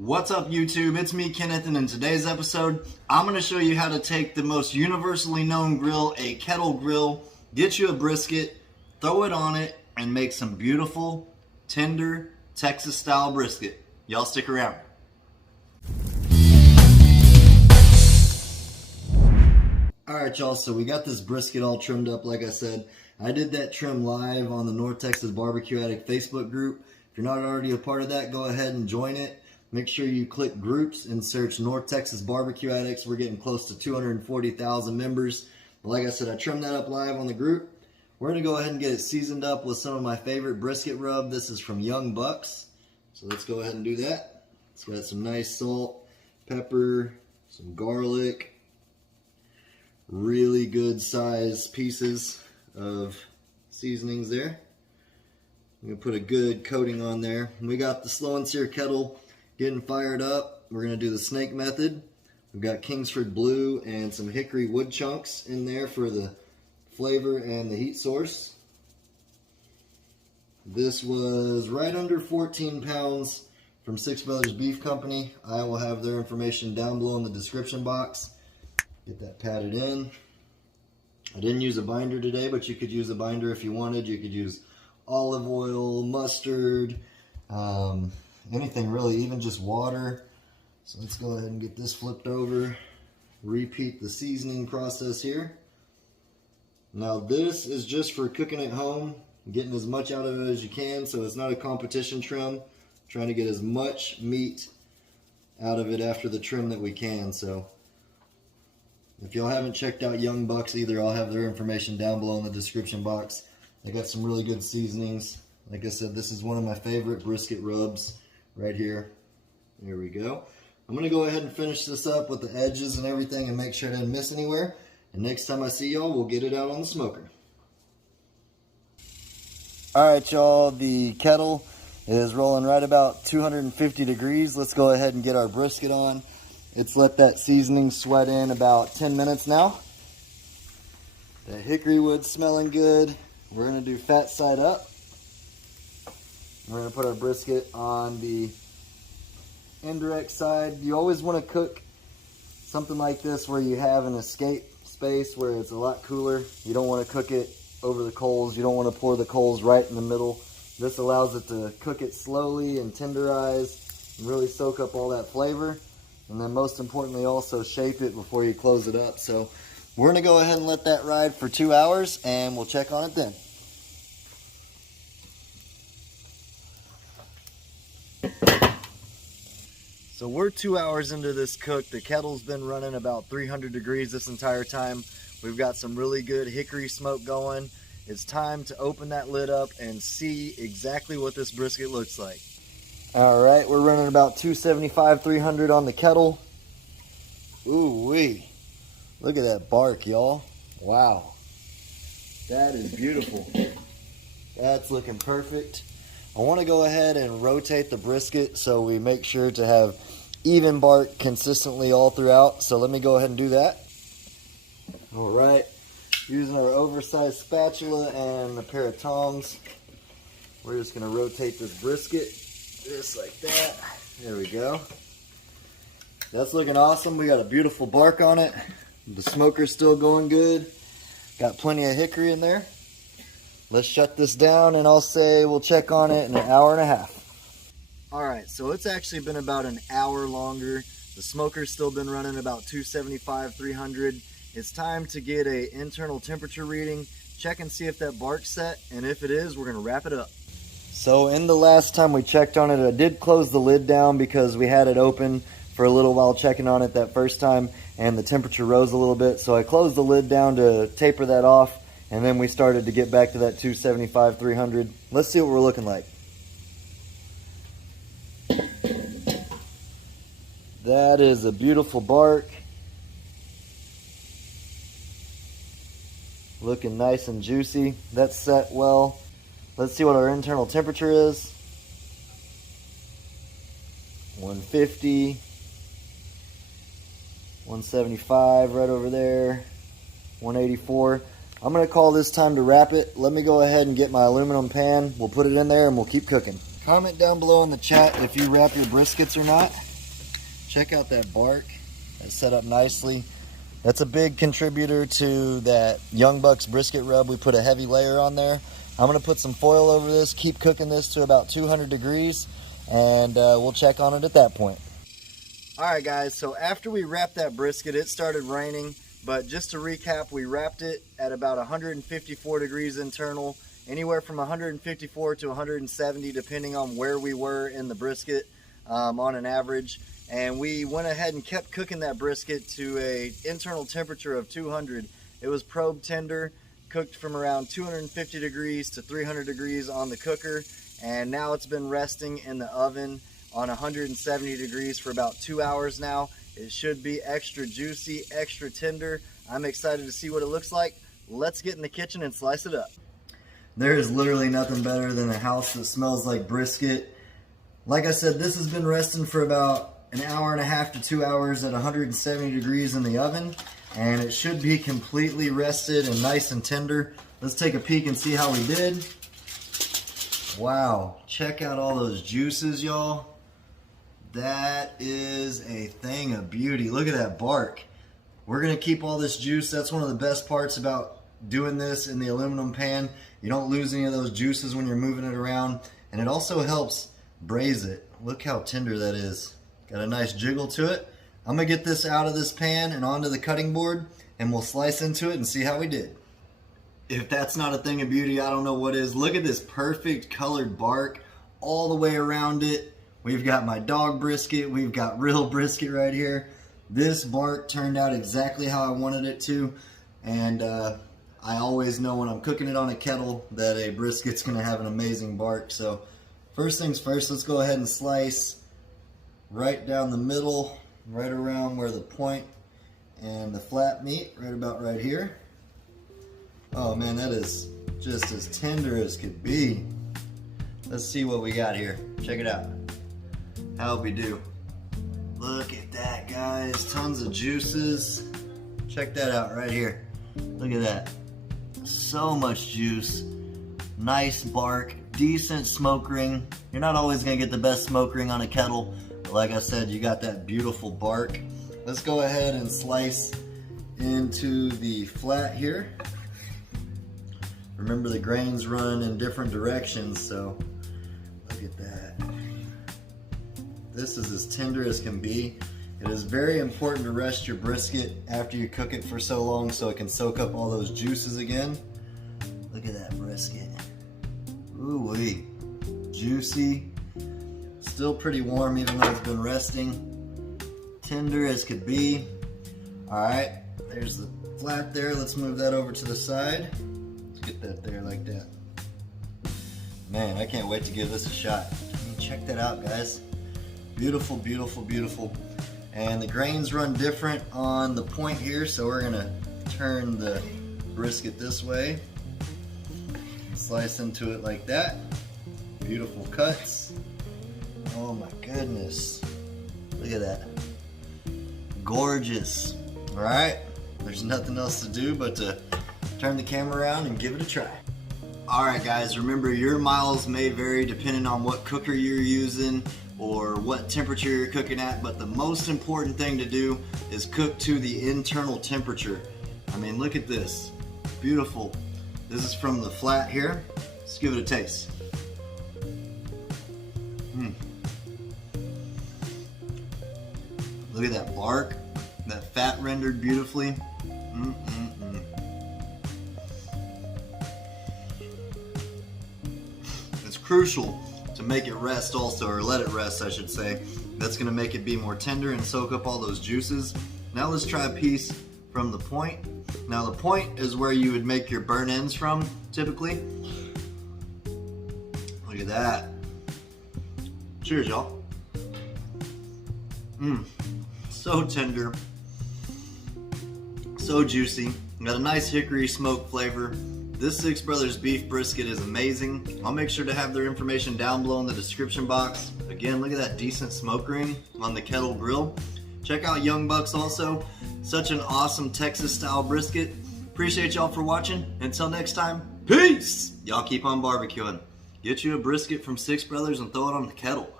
What's up YouTube, it's me Kenneth, and in today's episode I'm going to show you how to take the most universally known grill, a kettle grill, get you a brisket, throw it on it, and make some beautiful, tender, Texas style brisket. Y'all stick around. Alright y'all, so we got this brisket all trimmed up like I said. I did that trim live on the North Texas Barbecue Addict Facebook group. If you're not already a part of that, go ahead and join it. Make sure you click groups and search North Texas Barbecue Addicts. We're getting close to 240,000 members. But like I said, I trimmed that up live on the group. We're going to go ahead and get it seasoned up with some of my favorite brisket rub. This is from Youngbucks. So let's go ahead and do that. It's got some nice salt, pepper, some garlic, really good size pieces of seasonings there. I'm going to put a good coating on there. We got the slow and sear kettle getting fired up. We're going to do the snake method. We've got Kingsford blue and some hickory wood chunks in there for the flavor and the heat source. This was right under 14 pounds from Sox Brothers Beef Company. I will have their information down below in the description box. Get that patted in. I didn't use a binder today, but you could use a binder if you wanted. You could use olive oil, mustard, anything really, even just water. So let's go ahead and get this flipped over. Repeat the seasoning process here. Now this is just for cooking at home, getting as much out of it as you can, so it's not a competition trim. Trying to get as much meat out of it after the trim that we can. So if y'all haven't checked out Youngbucks either, I'll have their information down below in the description box. They got some really good seasonings. Like I said, this is one of my favorite brisket rubs right here. There we go. I'm going to go ahead and finish this up with the edges and everything and make sure I didn't miss anywhere. And next time I see y'all, we'll get it out on the smoker. Alright y'all, the kettle is rolling right about 250 degrees. Let's go ahead and get our brisket on. It's let that seasoning sweat in about 10 minutes now. The hickory wood's smelling good. We're going to do fat side up. We're going to put our brisket on the indirect side. You always want to cook something like this where you have an escape space where it's a lot cooler. You don't want to cook it over the coals. You don't want to pour the coals right in the middle. This allows it to cook it slowly and tenderize and really soak up all that flavor. And then most importantly also shape it before you close it up. So we're going to go ahead and let that ride for 2 hours and we'll check on it then. So we're 2 hours into this cook. The kettle's been running about 300 degrees this entire time. We've got some really good hickory smoke going. It's time to open that lid up and see exactly what this brisket looks like. Alright, we're running about 275, 300 on the kettle. Ooh wee. Look at that bark, y'all. Wow. That is beautiful. That's looking perfect. I want to go ahead and rotate the brisket so we make sure to have even bark consistently all throughout. So let me go ahead and do that. Alright, using our oversized spatula and a pair of tongs, we're just going to rotate this brisket just like that. There we go. That's looking awesome. We got a beautiful bark on it. The smoker's still going good. Got plenty of hickory in there. Let's shut this down and I'll say we'll check on it in an hour and a half. Alright, so it's actually been about an hour longer. The smoker's still been running about 275, 300. It's time to get an internal temperature reading, check and see if that bark's set, and if it is, we're going to wrap it up. So in the last time we checked on it, I did close the lid down because we had it open for a little while checking on it that first time, and the temperature rose a little bit. So I closed the lid down to taper that off, and then we started to get back to that 275, 300. Let's see what we're looking like. That is a beautiful bark. Looking nice and juicy. That's set well. Let's see what our internal temperature is. 150. 175 right over there. 184. I'm going to call this time to wrap it. Let me go ahead and get my aluminum pan. We'll put it in there and we'll keep cooking. Comment down below in the chat if you wrap your briskets or not. check out that bark. It's set up nicely. That's a big contributor to that Youngbucks Brisket Rub. We put a heavy layer on there. I'm gonna put some foil over this, keep cooking this to about 200 degrees, and we'll check on it at that point. All right, guys, so after we wrapped that brisket, it started raining, but just to recap, we wrapped it at about 154 degrees internal, anywhere from 154 to 170, depending on where we were in the brisket on an average. And we went ahead and kept cooking that brisket to an internal temperature of 200. It was probe tender, cooked from around 250 degrees to 300 degrees on the cooker, and now it's been resting in the oven on 170 degrees for about 2 hours now. It should be extra juicy, extra tender. I'm excited to see what it looks like. Let's get in the kitchen and slice it up. There is literally nothing better than a house that smells like brisket. Like I said, this has been resting for about an hour and a half to 2 hours at 170 degrees in the oven, and it should be completely rested and nice and tender. Let's take a peek and see how we did. Wow, check out all those juices, y'all. That is a thing of beauty. Look at that bark. We're gonna keep all this juice. That's one of the best parts about doing this in the aluminum pan. You don't lose any of those juices when you're moving it around, and it also helps braise it. Look how tender that is. Got a nice jiggle to it. I'm gonna get this out of this pan and onto the cutting board, and we'll slice into it and see how we did. If that's not a thing of beauty, I don't know what is. Look at this perfect colored bark all the way around it. We've got my dog brisket, we've got real brisket right here. This bark turned out exactly how I wanted it to, and I always know when I'm cooking it on a kettle that a brisket's gonna have an amazing bark. So first things first, let's go ahead and slice right down the middle, right around where the point and the flat meet, right about right here. Oh man, that is just as tender as could be. Let's see what we got here. Check it out. How'd we do? Look at that, guys. Tons of juices. Check that out right here. Look at that. So much juice. Nice bark. Decent smoke ring. You're not always gonna get the best smoke ring on a kettle, but like I said, you got that beautiful bark. Let's go ahead and slice into the flat here. Remember, the grains run in different directions, so look at that. This is as tender as can be. It is very important to rest your brisket after you cook it for so long so it can soak up all those juices again. Look at that brisket. Ooh-wee. Juicy. Still pretty warm even though it's been resting. Tender as could be. Alright, there's the flat there. Let's move that over to the side. Let's get that there like that. Man, I can't wait to give this a shot. I mean, check that out, guys. Beautiful, beautiful, beautiful. And the grains run different on the point here, so we're gonna turn the brisket this way. Slice into it like that. Beautiful cuts. Oh my goodness. Look at that. Gorgeous. All right, there's nothing else to do but to turn the camera around and give it a try. All right, guys, remember your miles may vary depending on what cooker you're using or what temperature you're cooking at, but the most important thing to do is cook to the internal temperature. I mean, look at this. Beautiful. This is from the flat here. Let's give it a taste. Look at that bark. That fat rendered beautifully. It's crucial to make it rest also, or let it rest I should say. That's gonna make it be more tender and soak up all those juices. Now let's try a piece from the point. Now the point is where you would make your burn ends from, typically. Look at that. Cheers, y'all. So tender. So juicy. Got a nice hickory smoke flavor. This Sox Brothers Beef Brisket is amazing. I'll make sure to have their information down below in the description box. Again, look at that decent smoke ring on the kettle grill. Check out Youngbucks also. Such an awesome Texas style brisket. Appreciate y'all for watching. Until next time, peace! Y'all keep on barbecuing. Get you a brisket from Sox Brothers and throw it on the kettle.